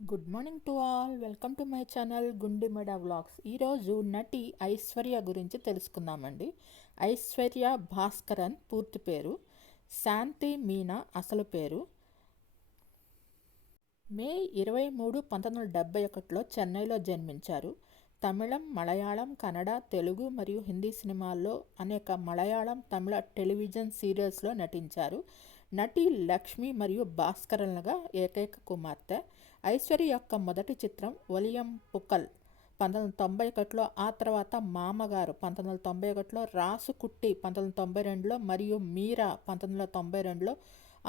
Good morning to all. Welcome to my channel Gundimeda vlogs. ఈరోజు నటి ఐశ్వర్య గురించి తెలుసుకుందామండి. ఐశ్వర్య భాస్కరన్ పూర్తి పేరు, శాంతి మీనా అసలు పేరు. మే 23, 1971లో చెన్నైలో జన్మించారు. తమిళం, మలయాళం, కన్నడ, తెలుగు మరియు హిందీ సినిమాల్లో అనేక మలయాళం, తమిళ టెలివిజన్ సీరియల్స్లో నటించారు. నటి లక్ష్మి మరియు భాస్కరన్లుగా ఏకైక కుమార్తె. ఐశ్వర్య యొక్క మొదటి చిత్రం ఒలియం పుక్కల్ 1991లో, ఆ తర్వాత మామగారు 1991లో, రాసుకుట్టి 1992లో మరియు మీరా 1992లో.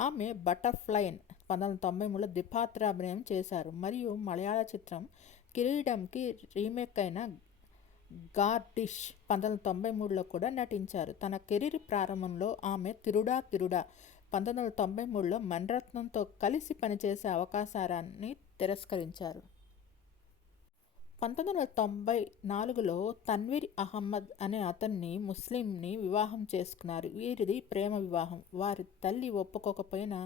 ఆమె బటర్ఫ్లైన్ 1993లో ద్విపాత్రాభినయం చేశారు మరియు మలయాళ చిత్రం కిరీడంకి రీమేక్ అయిన గార్డిష్ 1993లో కూడా నటించారు. తన కెరీర్ ప్రారంభంలో ఆమె తిరుడా తిరుడా 1993లో మణిరత్నంతో కలిసి పనిచేసే అవకాశాన్ని తిరస్కరించారు. 1994లో తన్వీర్ అహ్మద్ అనే అతన్ని ముస్లింని వివాహం చేసుకున్నారు. వీరిది ప్రేమ వివాహం. వారి తల్లి ఒప్పుకోకపోయినా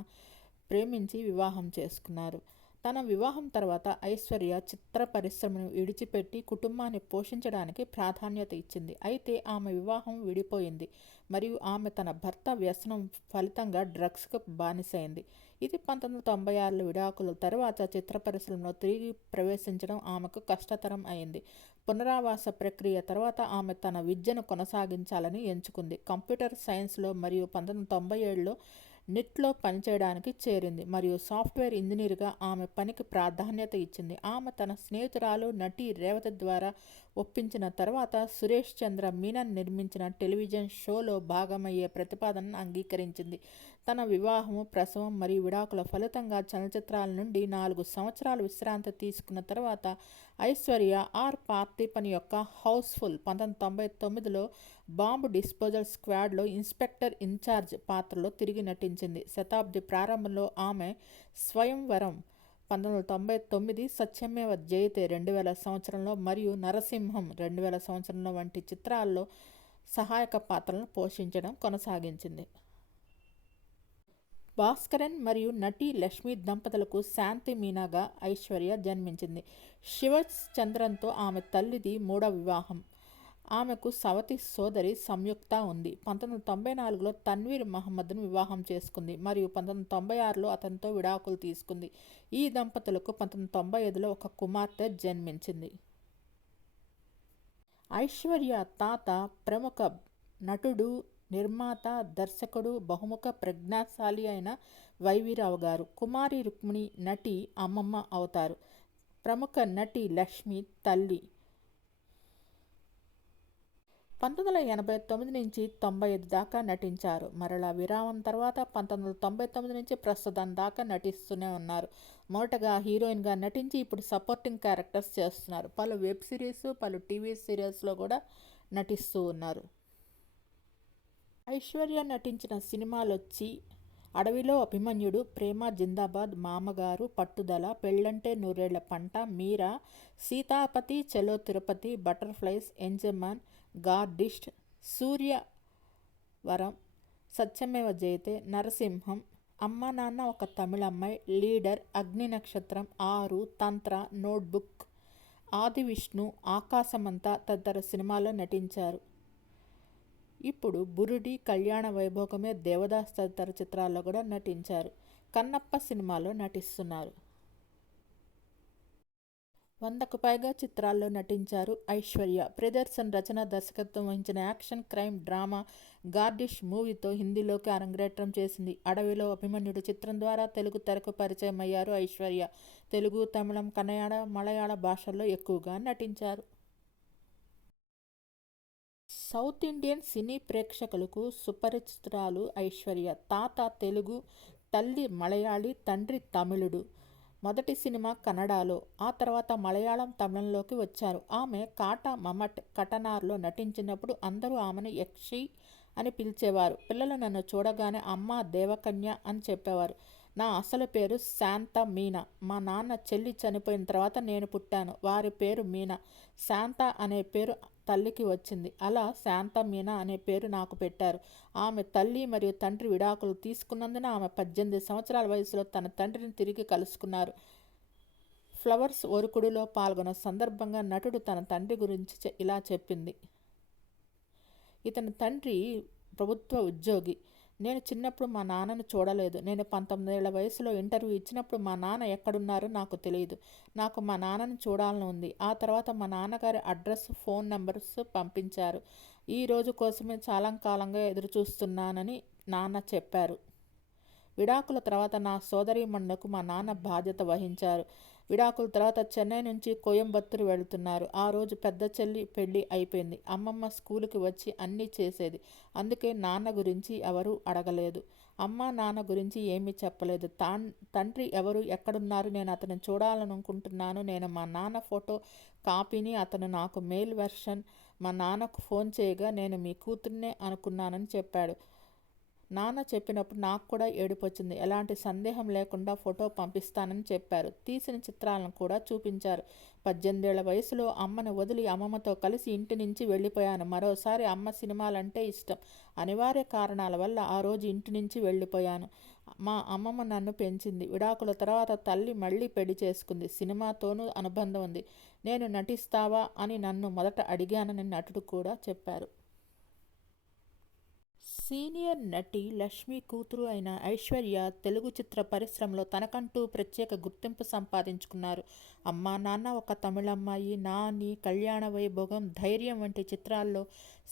ప్రేమించి వివాహం చేసుకున్నారు. తన వివాహం తర్వాత ఐశ్వర్య చిత్ర పరిశ్రమను విడిచిపెట్టి కుటుంబాన్ని పోషించడానికి ప్రాధాన్యత ఇచ్చింది. అయితే ఆమె వివాహం విడిపోయింది మరియు ఆమె తన భర్త వ్యసనం ఫలితంగా డ్రగ్స్కు బానిసైంది. ఇది 1996లో విడాకుల తర్వాత చిత్ర పరిశ్రమలో తిరిగి ప్రవేశించడం ఆమెకు కష్టతరం అయింది. పునరావాస ప్రక్రియ తర్వాత ఆమె తన విద్యను కొనసాగించాలని ఎంచుకుంది. కంప్యూటర్ సైన్స్లో మరియు 1997లో నిట్లో పనిచేయడానికి చేరింది మరియు సాఫ్ట్వేర్ ఇంజనీర్గా ఆమె పనికి ప్రాధాన్యత ఇచ్చింది. ఆమె తన స్నేహితురాలు నటి రేవతి ద్వారా ఒప్పించిన తర్వాత సురేష్ చంద్ర మీనన్ నిర్మించిన టెలివిజన్ షోలో భాగమయ్యే ప్రతిపాదనను అంగీకరించింది. తన వివాహము, ప్రసవం మరియు విడాకుల ఫలితంగా చలనచిత్రాల నుండి 4 సంవత్సరాలు విశ్రాంతి తీసుకున్న తర్వాత ఐశ్వర్య ఆర్ పార్థిపన్ యొక్క హౌస్ఫుల్ 1999లో బాంబు డిస్పోజల్ స్క్వాడ్లో ఇన్స్పెక్టర్ ఇన్ఛార్జ్ పాత్రలో తిరిగి నటించింది. శతాబ్ది ప్రారంభంలో ఆమె స్వయంవరం 1999, సత్యమేవ జయతే 2000 సంవత్సరంలో మరియు నరసింహం 2000 సంవత్సరంలో వంటి చిత్రాల్లో సహాయక పాత్రలను పోషించడం కొనసాగించింది. భాస్కరన్ మరియు నటి లక్ష్మి దంపతులకు శాంతి మీనాగా ఐశ్వర్య జన్మించింది. శివజ్ చంద్రన్తో ఆమె తల్లిది 3వ వివాహం. ఆమెకు సవతి సోదరి సంయుక్త ఉంది. 1994లో తన్వీర్ మహమ్మద్ను వివాహం చేసుకుంది మరియు 1996లో అతనితో విడాకులు తీసుకుంది. ఈ దంపతులకు 1995లో ఒక కుమార్తె జన్మించింది. ఐశ్వర్య తాత ప్రముఖ నటుడు, నిర్మాత, దర్శకుడు, బహుముఖ ప్రజ్ఞాశాలి అయిన వైవీరావు గారు. కుమారి రుక్మిణి నటి అమ్మమ్మ అవుతారు. ప్రముఖ నటి లక్ష్మి తల్లి. 1989 నుంచి 95 దాకా నటించారు. మరలా విరామం తర్వాత 1999 నుంచి ప్రస్తుతం దాకా నటిస్తూనే ఉన్నారు. మొదటగా హీరోయిన్గా నటించి ఇప్పుడు సపోర్టింగ్ క్యారెక్టర్స్ చేస్తున్నారు. పలు వెబ్ సిరీస్, పలు టీవీ సీరియల్స్లో కూడా నటిస్తూ ఉన్నారు. ఐశ్వర్య నటించిన సినిమాలొచ్చి అడవిలో అభిమన్యుడు, ప్రేమ జిందాబాద్, మామగారు, పట్టుదల, పెళ్ళంటే నూరేళ్ల పంట, మీరా, సీతాపతి, చలో తిరుపతి, బటర్ఫ్లైస్, ఎంజమాన్, గార్డిష్, సూర్యవరం, సత్యమేవ జయతే, నరసింహం, అమ్మ నాన్న ఒక తమిళమ్మాయి, లీడర్, అగ్ని నక్షత్రం, 6, తంత్ర, నోట్బుక్, ఆది విష్ణు, ఆకాశమంతా తదితర సినిమాల్లో నటించారు. ఇప్పుడు బురుడి, కళ్యాణ వైభోగమే, దేవదాస్ తదితర చిత్రాల్లో కూడా నటించారు. కన్నప్ప సినిమాలో నటిస్తున్నారు. 100కు పైగా చిత్రాల్లో నటించారు ఐశ్వర్య. ప్రియదర్శన్ రచన, దర్శకత్వం వహించిన యాక్షన్ క్రైమ్ డ్రామా గార్డిష్ మూవీతో హిందీలోకి అరంగేట్రం చేసింది. అడవిలో అభిమన్యుడు చిత్రం ద్వారా తెలుగు తెరకు పరిచయం అయ్యారు ఐశ్వర్య. తెలుగు, తమిళం, కన్నడ, మలయాళ భాషల్లో ఎక్కువగా నటించారు. సౌత్ ఇండియన్ సినీ ప్రేక్షకులకు సుపరిచితురాలు ఐశ్వర్య. తాత తెలుగు, తల్లి మలయాళీ, తండ్రి తమిళుడు. మొదటి సినిమా కన్నడలో, ఆ తర్వాత మలయాళం, తమిళంలోకి వచ్చారు. ఆమె కాటా మమట్ కటనార్లో నటించినప్పుడు అందరూ ఆమెను యక్షి అని పిలిచేవారు. పిల్లలు నన్ను చూడగానే అమ్మ దేవకన్య అని చెప్పేవారు. నా అసలు పేరు శాంత మీనా. మా నాన్న చెల్లి చనిపోయిన తర్వాత నేను పుట్టాను. వారి పేరు మీనా. శాంత అనే పేరు తల్లికి వచ్చింది. అలా శాంత మీనా అనే పేరు నాకు పెట్టారు. ఆమె తల్లి మరియు తండ్రి విడాకులు తీసుకున్నందున ఆమె 18 సంవత్సరాల వయసులో తన తండ్రిని తిరిగి కలుసుకున్నారు. ఫ్లవర్స్ ఒరుకుడులో పాల్గొన్న సందర్భంగా నటుడు తన తండ్రి గురించి ఇలా చెప్పింది. ఇతని తండ్రి ప్రభుత్వ ఉద్యోగి. నేను చిన్నప్పుడు మా నాన్నను చూడలేదు. నేను 19 ఏళ్ల వయసులో ఇంటర్వ్యూ ఇచ్చినప్పుడు మా నాన్న ఎక్కడున్నారో నాకు తెలియదు. నాకు మా నాన్నను చూడాలని ఉంది. ఆ తర్వాత మా నాన్నగారి అడ్రస్, ఫోన్ నెంబర్స్ పంపించారు. ఈ రోజు కోసమే చాలా కాలంగా ఎదురుచూస్తున్నానని నాన్న చెప్పారు. విడాకుల తర్వాత నా సోదరీమణులకు మా నాన్న బాధ్యత వహించారు. విడాకుల తర్వాత చెన్నై నుంచి కోయంబత్తూరు వెళుతున్నారు. ఆ రోజు పెద్ద చెల్లి పెళ్లి అయిపోయింది. అమ్మమ్మ స్కూలుకి వచ్చి అన్నీ చేసేది. అందుకే నాన్న గురించి ఎవరూ అడగలేదు. అమ్మ నాన్న గురించి ఏమీ చెప్పలేదు. తండ్రి ఎవరు, ఎక్కడున్నారు, నేను అతను చూడాలనుకుంటున్నాను. నేను మా నాన్న ఫోటో కాపీని అతను నాకు మెయిల్ వెర్షన్ మా నాన్నకు ఫోన్ చేయగా నేను మీ కూతుర్నే అనుకున్నానని చెప్పాడు. నాన్న చెప్పినప్పుడు నాకు కూడా ఏడుపొచ్చింది. ఎలాంటి సందేహం లేకుండా ఫోటో పంపిస్తానని చెప్పారు. తీసిన చిత్రాలను కూడా చూపించారు. 18 ఏళ్ల వయసులో అమ్మను వదిలి అమ్మమ్మతో కలిసి ఇంటి నుంచి వెళ్ళిపోయాను. మరోసారి అమ్మ సినిమాలంటే ఇష్టం. అనివార్య కారణాల వల్ల ఆ రోజు ఇంటి నుంచి వెళ్ళిపోయాను. మా అమ్మమ్మ నన్ను పెంచింది. విడాకుల తర్వాత తల్లి మళ్ళీ పెళ్లి చేసుకుంది. సినిమాతోనూ అనుబంధం ఉంది. నేను నటిస్తావా అని నన్ను మొదట అడిగానని నటుడు కూడా చెప్పారు. సీనియర్ నటి లక్ష్మి కూతురు అయిన ఐశ్వర్య తెలుగు చిత్ర పరిశ్రమలో తనకంటూ ప్రత్యేక గుర్తింపు సంపాదించుకున్నారు. అమ్మా నాన్న ఒక తమిళమ్మాయి, నాని, కళ్యాణ వైభోగం, ధైర్యం వంటి చిత్రాల్లో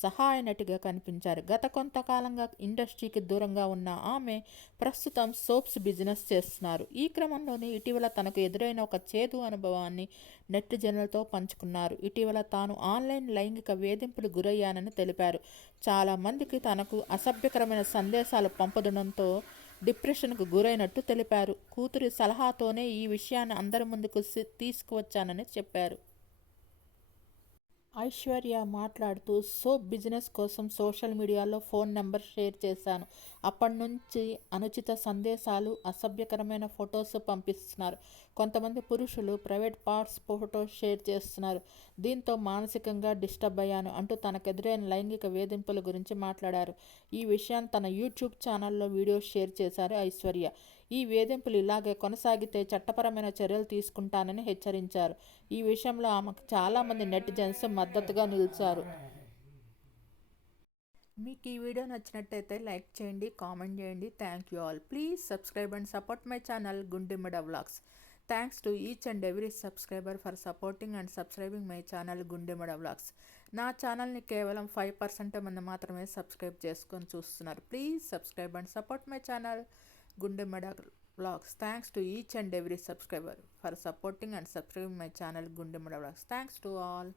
సహాయ నటిగా కనిపించారు. గత కొంతకాలంగా ఇండస్ట్రీకి దూరంగా ఉన్న ఆమె ప్రస్తుతం సోప్స్ బిజినెస్ చేస్తున్నారు. ఈ క్రమంలోనే ఇటీవల తనకు ఎదురైన ఒక చేదు అనుభవాన్ని నెటిజన్లతో పంచుకున్నారు. ఇటీవల తాను ఆన్లైన్ లైంగిక వేధింపులు గురయ్యానని తెలిపారు. చాలామందికి తనకు అసభ్యకరమైన సందేశాలు పంపడంతో డిప్రెషన్కు గురైనట్టు తెలిపారు. కూతురి సలహాతోనే ఈ విషయాన్ని అందరి ముందుకు తీసుకువచ్చానని చెప్పారు. ఐశ్వర్య మాట్లాడుతూ, సోప్ బిజినెస్ కోసం సోషల్ మీడియాలో ఫోన్ నెంబర్ షేర్ చేశాను. అప్పటి నుంచి అనుచిత సందేశాలు, అసభ్యకరమైన ఫొటోస్ పంపిస్తున్నారు. కొంతమంది పురుషులు ప్రైవేట్ పార్ట్స్ ఫొటోస్ షేర్ చేస్తున్నారు. దీంతో మానసికంగా డిస్టర్బ్ అయ్యాను అంటూ తనకెదురైన లైంగిక వేధింపుల గురించి మాట్లాడారు. ఈ విషయాన్ని తన యూట్యూబ్ ఛానల్లో వీడియో షేర్ చేశారు ఐశ్వర్య. ఈ వేధింపులు ఇలాగే కొనసాగితే చట్టపరమైన చర్యలు తీసుకుంటానని హెచ్చరించారు. ఈ విషయంలో ఆమెకు చాలామంది నెటిజన్స్ మద్దతుగా నిలిచారు. మీకు ఈ వీడియో నచ్చినట్టయితే లైక్ చేయండి, కామెంట్ చేయండి. Thank you all. Please subscribe and support my channel Gundemmada vlogs. Thanks to each and every subscriber for supporting and subscribing my channel Gundemmada vlogs. నా ఛానల్ని కేవలం 5% మంది మాత్రమే సబ్స్క్రైబ్ చేసుకొని చూస్తున్నారు. Please subscribe and support my channel Gundemmada vlogs. Thanks to each and every subscriber for supporting and subscribing my channel Gundemmada vlogs. Thanks to all.